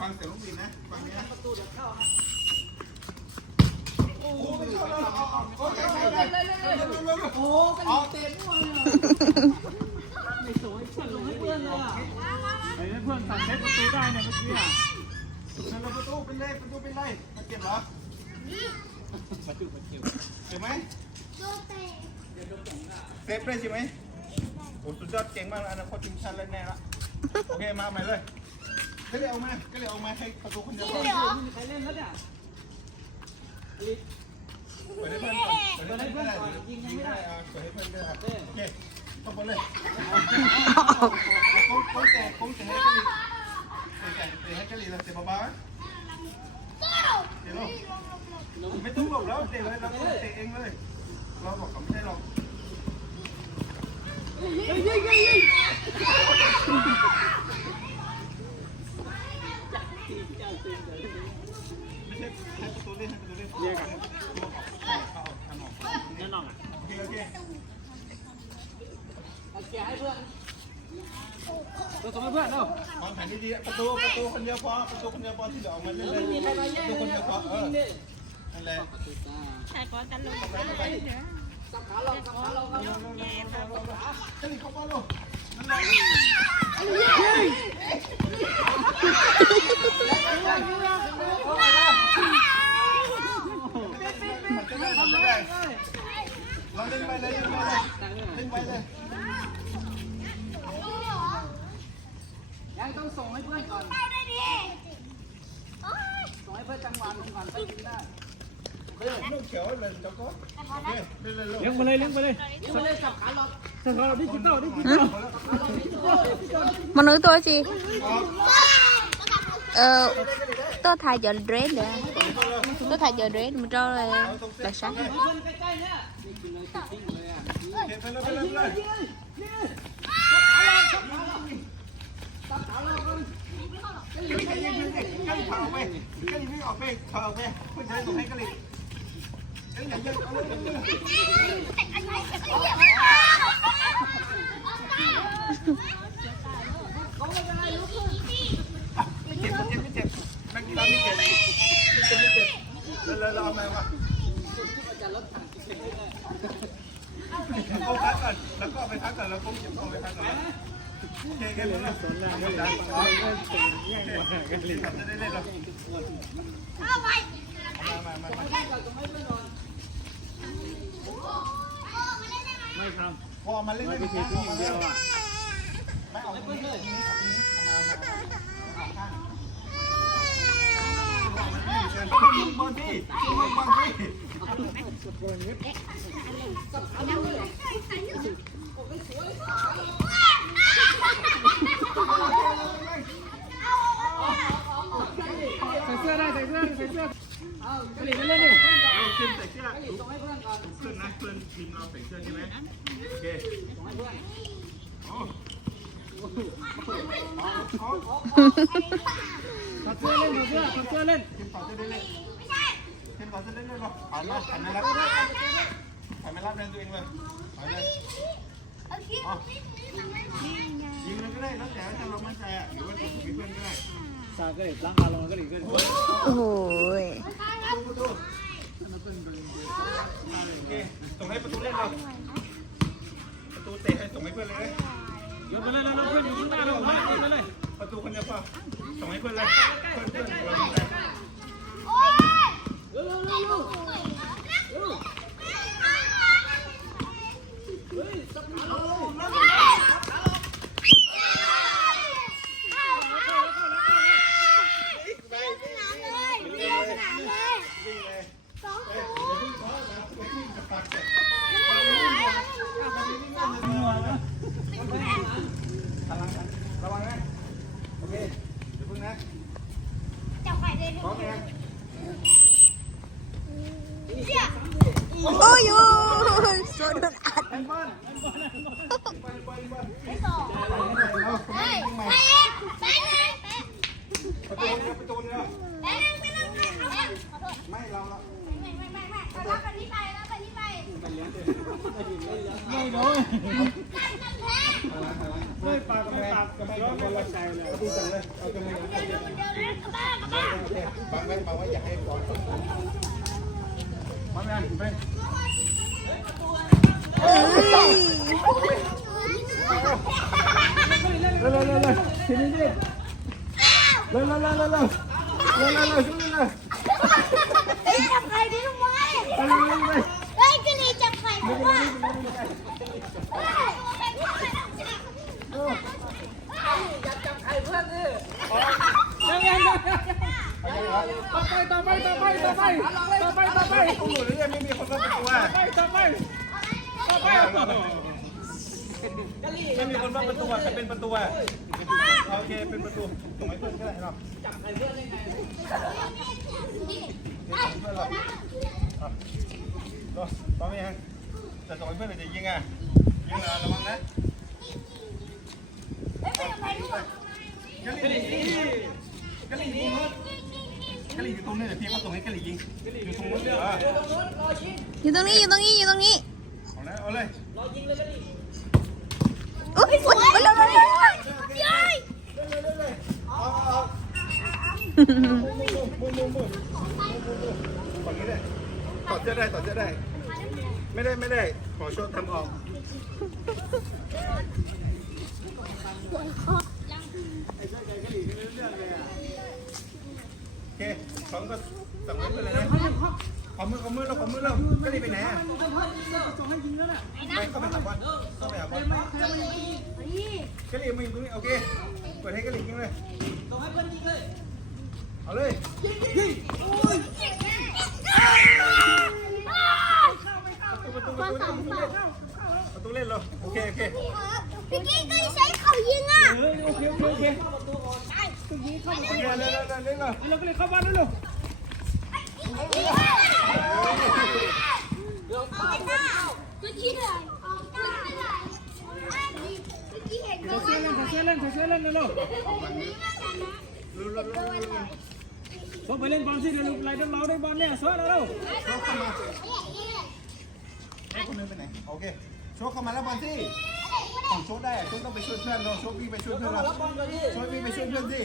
ฟังเสียงลูกบินนะฟังนี้นะประตูเดี๋ยวเข้านะโอ้โหเต็มไม่สวยฉันลงให้เพื่อนเลยอ่ะไอ้เพื่อนสั่งเซฟประตูได้เนี่ยเมื่อกี้อ่ะสั่งประตูเป็นไรประตูเป็นไรมาเก็บเหรอมาจุมาเก็บเห็นไหมเซฟได้ใช่ไหมโอ้สุดยอดเก่งมากแล้วอนาคตทีมชาติเลยแน่ละโอเคมาใหม่เลยก็เลยเอามาให้ประตูคนเดียวก่อนใครเล่นแล้วเนี่ยเปิดให้เพื่อนก่อนเปิดให้เพื่อนก่อนยิงไม่ได้เปิดให้เพื่อนด้วยครับโอเคเข้าไปเลยโค้งแต่ให้กะลีให้กะลีเราเตะเบาๆเตะลงไม่ต้องหลบแล้วเตะเลยเราเตะเองเลยเราบอกเขาไม่ใช่หรอกไม่ใช่ให้ประตูเล่นแยกกันแน่นอนอ่ะโอเคให้เพื่อนเราส่งให้เพื่อนเนาะวางแผนดีๆประตูคนเดียวพอที่จะออกมาเล่นเลยประตูคนเดียวพอนั่นแหละใช่ก็จะลงไปเดี๋ยวสับขาลงกะลีเข้าป้อนลงนั่นแหละเราเล่นไปเลยยังต้องส่งให้เพื่อนก่อนส่งให้เพื่อนจังหวะก่อนไปกินได้ลูกเขียวเลยเจ้าก็เลี้ยงไปเลยสับขาหลอกดิจิตอลmà nữ tôi gì tôi thay giờ dress nữa tôi thay giờ dress mà cho là sángไม่เจ็บนักกีฬาไม่เจ็บเราเอามาว่ะเอาพักก่อนแล้วก็ไปพักก่อนแล้วก็เก็บเอาไปพักก่อนโอเคกันเลยนะสนแล้วจะได้เล่นหรอมาไม่ครับพอมาเล่นไม่ใช่ที่อย่างเดียวอ่ะไม่เอาเพื่อนเลยบอลพี่ใส่เสื้อได้ใส่เสื้อกะหรี่ไม่เล่นดิขึ้นใส่เสื้อส่งให้เพื่อนก่อนเพื่อนนะเพื่อนทีมเราใส่เสื้อใช่ไหมโอเคส่งให้เพื่อนถอดเสื้อเล่นทีมถอดเสื้อเล่นหรอผ่านไม่รับแรงตัวเองเลยผ่านเลยยิงเลยก็ได้แล้วแต่ถ้าเรามั่นใจอ่ะหรือว่าตัวมีเพื่อนก็ได้ซาก็เลยล้างอารมณ์ก็เลยโอ้โหโอเคส่งให้ประตูเล่นเราประตูเตะให้ส่งให้เพื่อนเลยโยนไปเลยเพื่อนอยู่ข้างหน้าเราไปเลยประตูคนเดียวพอส่งให้เพื่อนเลยเพื่อนระวังนะโอเคเดี๋ยวพึ่งนะจับไข่เลยพร้อมไหมโอ้ยโซนอัดไม่ต่อประตูเนี่ยไม่เรารับไปนี่ไปไม่โดนไม่ปากไม่ปาก กำลังของคนละใจเลยดูสั่งเลยเอากำลังบังไว้อยากให้บอลมาไม่ไปเลยทีนี้ดิเลยช่วยเลยจับไข่ดิทำไมเฮ้ยกะหรี่จับไข่เพราะว่าต่อไปตู้เรื่องไม่มีคนมาประตูไม่มีคนมาประตูใครเป็นประตูโอเคเป็นประตูตรงไหนเพื่อนก็ได้ครับจับใครเพื่อนได้ไงเพื่อนเราต่อไปยังจะส่งให้เพื่อนเลยจะยิงอ่ะยิงระวังนะกะหรี่อยู่ตรงนี้เดี๋ยวพี่เขาส่งให้กะหรี่ยิงอยู่ตรงนู้นอยู่ตรงนี้เอาเลย อุ๊ยอุ๊ยเร็วฝั่งนี้ได้ต่อเสื้อได้ไม่ได้ขอโชว์ทำออกโอเคของก็สั่งไว้ไปเลยนะขอมือเราก็รีบไปไหนอ่ะไม่เข้าไปหาบอลกะหรี่มาอยู่ตรงนี้โอเคเปิดให้กะหรี่ยิงเลยต้องให้เพื่อนยิงเลยเอาเลยยิงประตูเล่นเราโอเค พี่กี้ก็ใช้เขายิงอ่ะ โอเคเล่นเราก็เลยเข้าบ้านเร็วต้องไปเล่นบอลสิเดี๋ยวไล่เราได้บอลเนี่ยซ้อนแล้วให้คนนึงไปไหนโอเคโชคเข้ามาแล้วบอลสิของโชคได้โชคต้องไปช่วยเพื่อนเราโชควิ่งไปช่วยเพื่อนเราโชควิ่งไปช่วยเพื่อนสิ